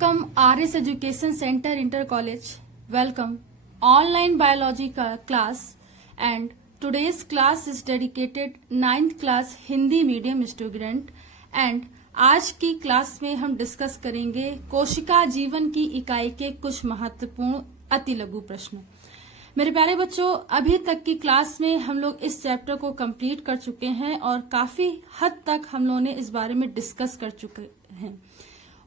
Welcome RS Education Center Inter College. Welcome online biology class, and today's class is dedicated 9th class Hindi medium student. And आज की class में हम discuss करेंगे कोशिका जीवन की इकाई के कुछ महत्वपूर्ण अति लघु प्रश्न. मेरे प्यारे बच्चों, अभी तक की क्लास में हम लोग इस चैप्टर को कंप्लीट कर चुके हैं और काफी हद तक हम लोगों ने इस बारे में डिस्कस कर चुके हैं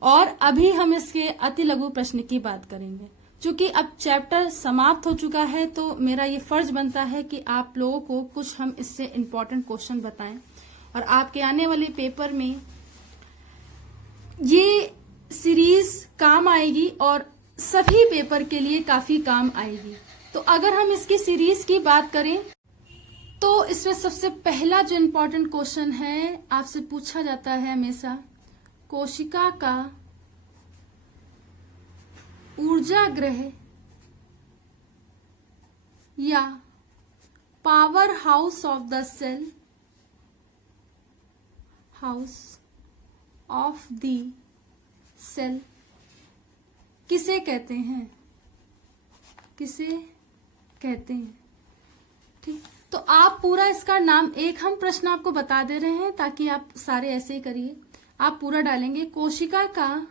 और अभी हम इसके अति लघु प्रश्न की बात करेंगे. चूंकि अब चैप्टर समाप्त हो चुका है तो मेरा ये फर्ज बनता है कि आप लोगों को कुछ हम इससे इम्पोर्टेंट क्वेश्चन बताएं और आपके आने वाले पेपर में ये सीरीज काम आएगी और सभी पेपर के लिए काफी काम आएगी. तो अगर हम इसकी सीरीज की बात करें तो इसमें सबसे पहला जो इम्पोर्टेंट क्वेश्चन है आपसे पूछा जाता है हमेशा, कोशिका का ऊर्जा ग्रह या power house of the cell, house of the cell किसे कहते हैं, किसे कहते हैं. ठीक, तो आप पूरा इसका नाम, एक हम प्रश्न आपको बता दे रहे हैं ताकि आप सारे ऐसे ही करिए. आप पूरा डालेंगे, कोशिका का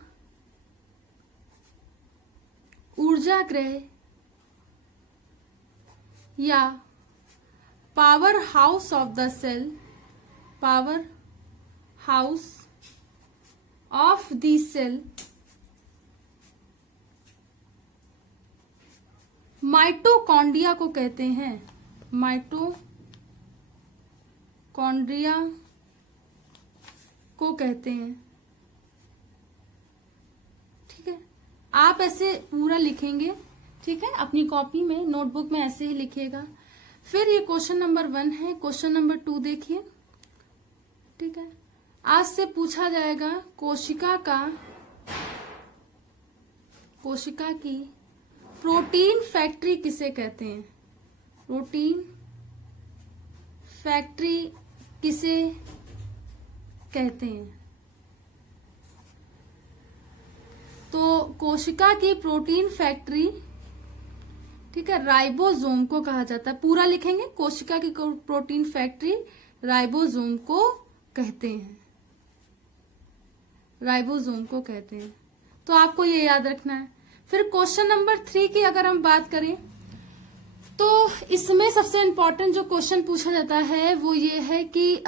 ऊर्जा ग्रह या power house of the cell, power house of the cell mitochondria को कहते हैं. माइटोकॉन्ड्रिया को कहते हैं. ठीक है, आप ऐसे पूरा लिखेंगे. ठीक है, अपनी कॉपी में, नोटबुक में ऐसे ही लिखिएगा. फिर ये क्वेश्चन नंबर 1 है. क्वेश्चन नंबर 2 देखिए. ठीक है, आज से पूछा जाएगा कोशिका की प्रोटीन फैक्ट्री किसे कहते हैं, प्रोटीन फैक्ट्री किसे कहते हैं. तो कोशिका की प्रोटीन फैक्ट्री, ठीक है, राइबोसोम को कहा जाता है. पूरा लिखेंगे, कोशिका की प्रोटीन फैक्ट्री राइबोसोम को कहते हैं, राइबोसोम को कहते हैं. तो आपको ये याद रखना है. फिर क्वेश्चन नंबर 3 की अगर हम बात करें तो इसमें सबसे इंपॉर्टेंट जो क्वेश्चन पूछा जाता है वो ये है कि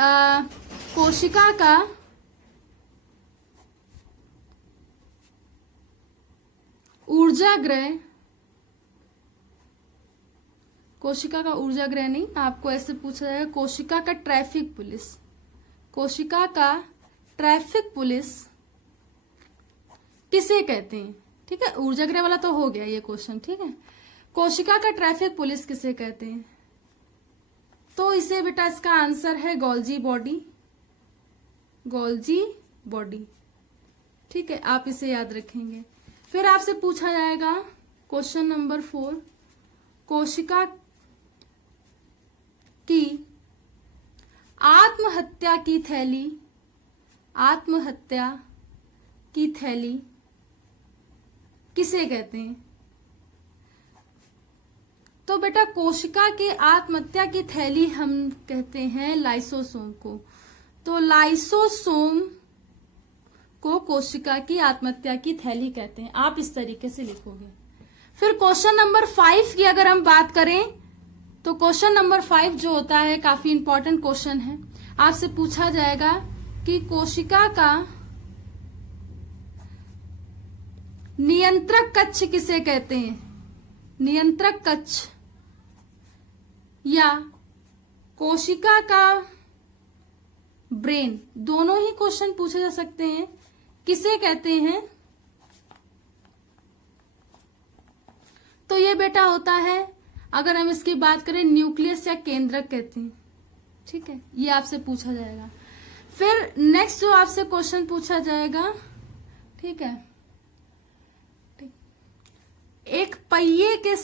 कोशिका का ऊर्जा ग्रह, कोशिका का ऊर्जा ग्रह नहीं, आपको ऐसे पूछा जाएगा कोशिका का ट्रैफिक पुलिस, कोशिका का ट्रैफिक पुलिस किसे कहते हैं. ठीक है, ऊर्जा ग्रह वाला तो हो गया ये क्वेश्चन. ठीक है, कोशिका का ट्रैफिक पुलिस किसे कहते हैं. तो इसे बेटा इसका आंसर है गोल्जी बॉडी, गोल्जी बॉडी. ठीक है, आप इसे याद रखेंगे. फिर आपसे पूछा जाएगा क्वेश्चन नंबर 4, कोशिका की आत्महत्या की थैली, आत्महत्या की थैली किसे कहते हैं. तो बेटा कोशिका के आत्महत्या की थैली हम कहते हैं लाइसोसोम को. तो लाइसोसोम को कोशिका की आत्महत्या की थैली कहते हैं. आप इस तरीके से लिखोगे. फिर क्वेश्चन नंबर 5 की अगर हम बात करें तो क्वेश्चन नंबर 5 जो होता है काफी इंपॉर्टेंट क्वेश्चन है. आपसे पूछा जाएगा कि कोशिका का नियंत्रक कक्ष किसे कहते हैं, नियंत्रक कक्ष या कोशिका का ब्रेन, दोनों ही क्वेश्चन पूछे जा सकते हैं, किसे कहते हैं. तो ये बेटा होता है, अगर हम इसकी बात करें, न्यूक्लियस या केंद्रक कहते हैं. ठीक है, ये आपसे पूछा जाएगा. फिर नेक्स्ट जो आपसे क्वेश्चन पूछा जाएगा, ठीक है, एक पहिए के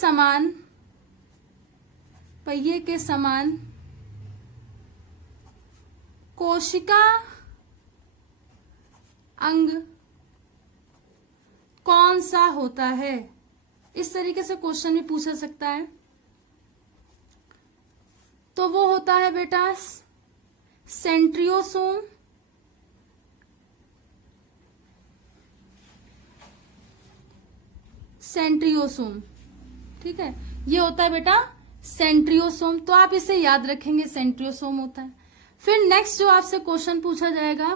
समान कोशिका अंग कौन सा होता है? इस तरीके से क्वेश्चन भी पूछा सकता है। तो वो होता है बेटा सेंट्रियोसोम, सेंट्रियोसोम, ठीक है, ये होता है बेटा सेंट्रियोसोम। तो आप इसे याद रखेंगे, सेंट्रियोसोम होता है। फिर नेक्स्ट जो आपसे क्वेश्चन पूछा जाएगा,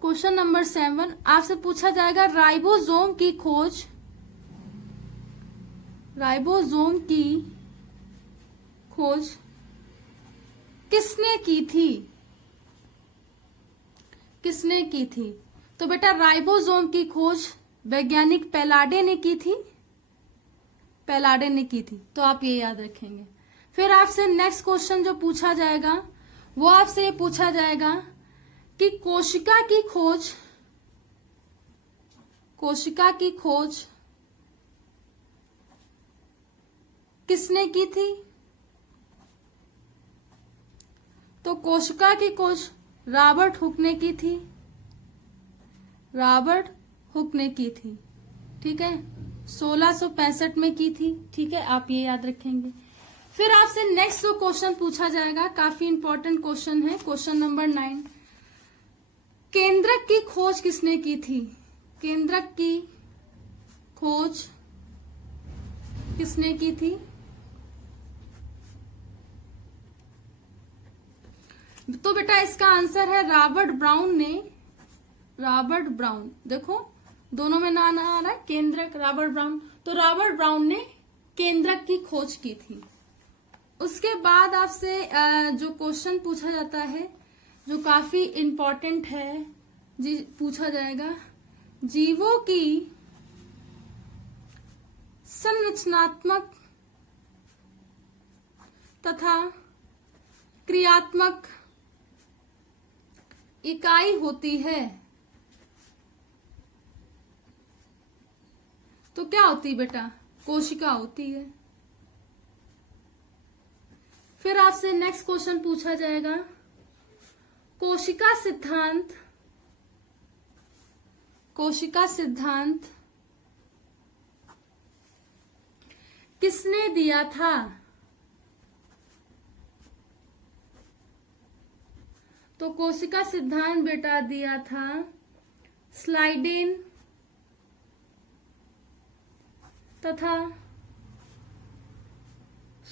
क्वेश्चन नंबर 7, आपसे पूछा जाएगा राइबोसोम की खोज, राइबोसोम की खोज किसने की थी? किसने की थी? तो बेटा राइबोसोम की खोज वैज्ञानिक पैलाडे ने की थी, पैलाडे ने की थी। तो आप ये याद रखेंगे। फिर आपसे नेक्स्ट क्वेश्चन जो पूछा जाएगा वो आपसे ये पूछा जाएगा कि कोशिका की खोज, कोशिका की खोज किसने की थी? तो कोशिका की खोज रॉबर्ट हुक ने की थी, रॉबर्ट हुक ने की थी, ठीक है, 1665 में की थी, ठीक है, आप ये याद रखेंगे। फिर आपसे नेक्स्ट जो क्वेश्चन पूछा जाएगा काफी इंपॉर्टेंट क्वेश्चन है, क्वेश्चन नंबर 9, केंद्रक की खोज किसने की थी? केंद्रक की खोज किसने की थी? तो बेटा इसका आंसर है रॉबर्ट ब्राउन ने, रॉबर्ट ब्राउन, देखो दोनों में ना आ रहा है, केंद्रक रॉबर्ट ब्राउन, तो रॉबर्ट ब्राउन ने केंद्रक की खोज की थी। उसके बाद आपसे जो क्वेश्चन पूछा जाता है जो काफी इंपॉर्टेंट है, जी पूछा जाएगा जीवों की संरचनात्मक तथा क्रियात्मक इकाई होती है, तो क्या होती है बेटा? कोशिका होती है। फिर आपसे नेक्स्ट क्वेश्चन पूछा जाएगा कोशिका सिद्धांत, कोशिका सिद्धांत किसने दिया था? तो कोशिका सिद्धांत बेटा दिया था स्लाइडेन तथा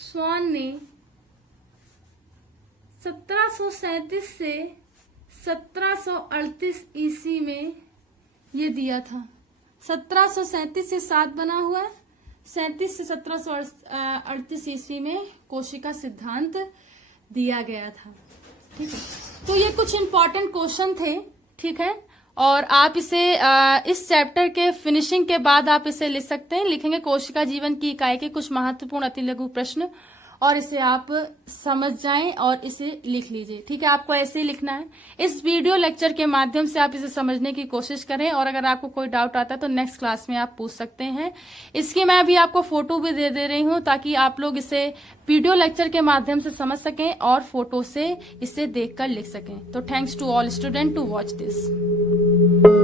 स्वान ने 1737 से 1738 ईस्वी में ये दिया था। 1737 से 7 बना हुआ है, 37 से 1738 ईस्वी में कोशिका सिद्धांत दिया गया था, ठीक है। तो ये कुछ इंपॉर्टेंट क्वेश्चन थे, ठीक है, और आप इसे इस चैप्टर के फिनिशिंग के बाद आप इसे लिख सकते हैं, लिखेंगे कोशिका जीवन की इकाई के कुछ महत्वपूर्ण अति लघु प्रश्न, और इसे आप समझ जाएं और इसे लिख लीजिए, ठीक है। आपको ऐसे ही लिखना है। इस वीडियो लेक्चर के माध्यम से आप इसे समझने की कोशिश करें, और अगर आपको कोई डाउट आता है तो नेक्स्ट क्लास में आप पूछ सकते हैं। इसकी मैं अभी आपको फोटो भी दे रही हूं ताकि आप लोग इसे वीडियो लेक्चर के माध्यम से समझ सकें और फोटो से इसे देखकर लिख सकें। तो thanks to all student to watch this.